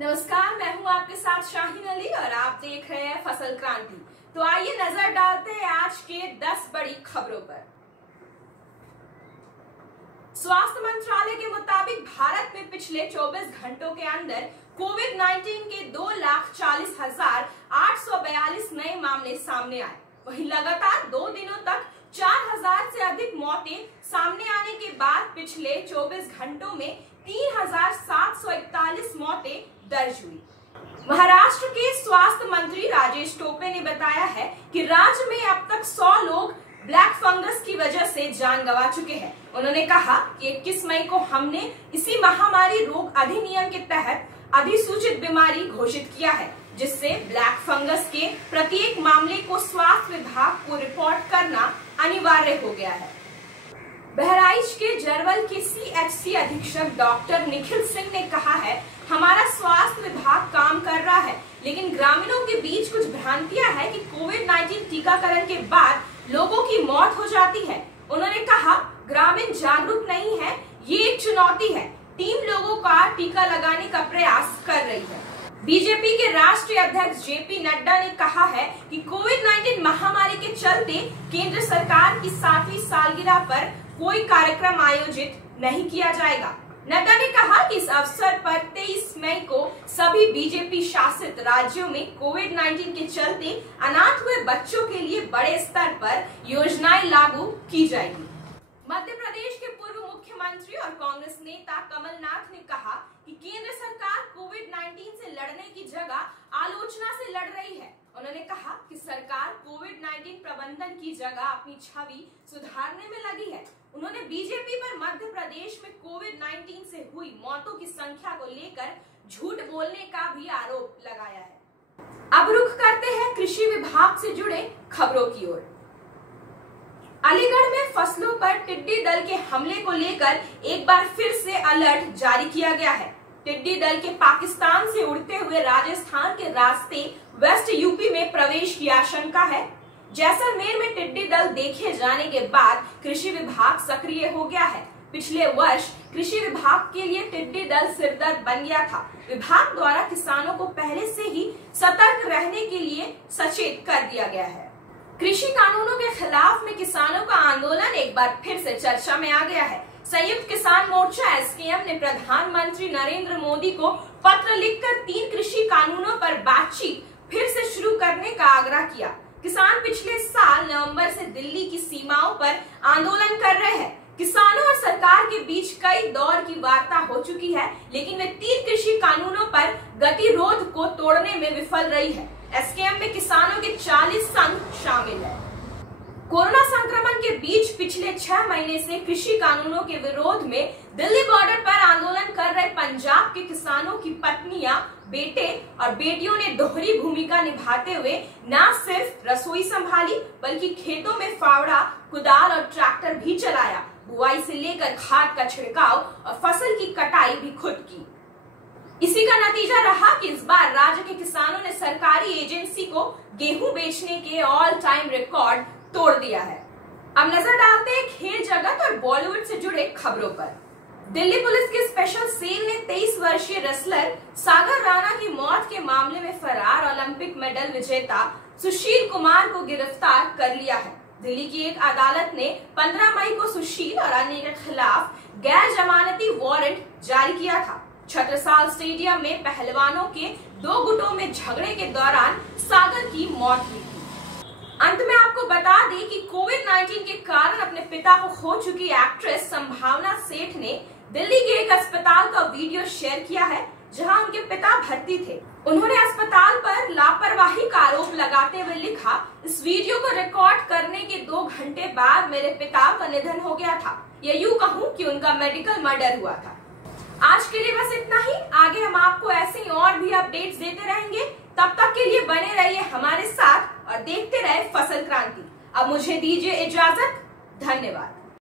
नमस्कार, मैं हूं आपके साथ शाहीन अली और आप देख रहे हैं फसल क्रांति। तो आइए नजर डालते हैं आज के 10 बड़ी खबरों पर। स्वास्थ्य मंत्रालय के मुताबिक भारत में पिछले 24 घंटों के अंदर कोविड-19 के 2,40,842 नए मामले सामने आए। वहीं लगातार 2 दिनों तक 4,000 से अधिक मौतें सामने आने के बाद पिछले 24 घंटों में 3,741 मौतें दर्ज हुई। महाराष्ट्र के स्वास्थ्य मंत्री राजेश टोपे ने बताया है कि राज्य में अब तक 100 लोग ब्लैक फंगस की वजह से जान गंवा चुके हैं। उन्होंने कहा कि 21 मई को हमने इसी महामारी रोग अधिनियम के तहत अधिसूचित बीमारी घोषित किया है, जिससे ब्लैक फंगस के प्रत्येक मामले को स्वास्थ्य विभाग को रिपोर्ट करना अनिवार्य हो गया है। बहराइच के जरवल के CHC अधीक्षक डॉक्टर निखिल सिंह ने कहा है, हमारा स्वास्थ्य विभाग काम कर रहा है, लेकिन ग्रामीणों के बीच कुछ भ्रांतियां है कि कोविड-19 टीकाकरण के बाद लोगों की मौत हो जाती है। उन्होंने कहा, ग्रामीण जागरूक नहीं है, ये एक चुनौती है। टीम लोगों का टीका लगाने का प्रयास कर रही है। बीजेपी के राष्ट्रीय अध्यक्ष JP नड्डा ने कहा है कि कोविड-19 महामारी के चलते केंद्र सरकार की 7वीं सालगिरह पर कोई कार्यक्रम आयोजित नहीं किया जाएगा। नड्डा ने कहा कि इस अवसर पर 23 मई को सभी बीजेपी शासित राज्यों में कोविड-19 के चलते अनाथ हुए बच्चों के लिए बड़े स्तर पर योजनाएं लागू की जाएगी। मध्य प्रदेश के पूर्व मुख्यमंत्री और कांग्रेस नेता कमलनाथ ने कहा कि केंद्र सरकार कोविड-19 से लड़ने की जगह आलोचना से लड़ रही है। उन्होंने कहा कि सरकार कोविड-19 प्रबंधन की जगह अपनी छवि सुधारने में लगी है। उन्होंने बीजेपी पर मध्य प्रदेश में कोविड-19 से हुई मौतों की संख्या को लेकर झूठ बोलने का भी आरोप लगाया है। अब रुख करते हैं कृषि विभाग से जुड़े खबरों की ओर। अलीगढ़ में फसलों पर टिड्डी दल के हमले को लेकर एक बार फिर से अलर्ट जारी किया गया है। टिड्डी दल के पाकिस्तान से उड़ते हुए राजस्थान के रास्ते वेस्ट यूपी में प्रवेश की आशंका है। जैसलमेर में टिड्डी दल देखे जाने के बाद कृषि विभाग सक्रिय हो गया है। पिछले वर्ष कृषि विभाग के लिए टिड्डी दल सिरदर्द बन गया था। विभाग द्वारा किसानों को पहले से ही सतर्क रहने के लिए सचेत कर दिया गया है। कृषि कानूनों के खिलाफ में किसानों का आंदोलन एक बार फिर से चर्चा में आ गया है। संयुक्त किसान मोर्चा SKM ने प्रधानमंत्री नरेंद्र मोदी को पत्र लिखकर 3 कृषि कानूनों पर बातचीत फिर से शुरू करने का आग्रह किया। किसान पिछले साल नवंबर से दिल्ली की सीमाओं पर आंदोलन कर रहे हैं। किसानों और सरकार के बीच कई दौर की वार्ता हो चुकी है, लेकिन वे 3 कृषि कानूनों पर गतिरोध को तोड़ने में विफल रही है। SKM में किसानों के 40 संघ शामिल है। कोरोना संक्रमण के बीच पिछले 6 महीने से कृषि कानूनों के विरोध में दिल्ली बॉर्डर पर आंदोलन कर रहे पंजाब के किसानों की पत्नियां, बेटे और बेटियों ने दोहरी भूमिका निभाते हुए न सिर्फ रसोई संभाली, बल्कि खेतों में फावड़ा, कुदाल और ट्रैक्टर भी चलाया। बुआई से लेकर खाद का छिड़काव और फसल की कटाई भी खुद की। इसी का नतीजा रहा कि इस बार राज्य के किसानों ने सरकारी एजेंसी को गेहूं बेचने के ऑल टाइम रिकॉर्ड तोड़ दिया है। अब नजर डालते हैं खेल जगत और बॉलीवुड से जुड़े खबरों पर। दिल्ली पुलिस के स्पेशल सेल ने 23 वर्षीय रेसलर सागर राणा की मौत के मामले में फरार ओलंपिक मेडल विजेता सुशील कुमार को गिरफ्तार कर लिया है। दिल्ली की एक अदालत ने 15 मई को सुशील और अन्य के खिलाफ गैर जमानती वारंट जारी किया था। छत्रसाल स्टेडियम में पहलवानों के 2 गुटों में झगड़े के दौरान सागर की मौत हुई थी। अंत में आपको बता दें कि कोविड-19 के कारण अपने पिता को खो चुकी एक्ट्रेस संभावना सेठ ने दिल्ली के एक अस्पताल का वीडियो शेयर किया है, जहां उनके पिता भर्ती थे। उन्होंने अस्पताल पर लापरवाही का आरोप लगाते हुए लिखा, इस वीडियो को रिकॉर्ड करने के 2 घंटे बाद मेरे पिता का निधन हो गया था। या यूं कहूं कि उनका मेडिकल मर्डर हुआ था। आज के लिए बस इतना ही। आगे हम आपको ऐसे ही और भी अपडेट्स देते रहेंगे। तब तक के लिए बने रहिए हमारे साथ और देखते रहे फसल क्रांति। अब मुझे दीजिए इजाजत। धन्यवाद।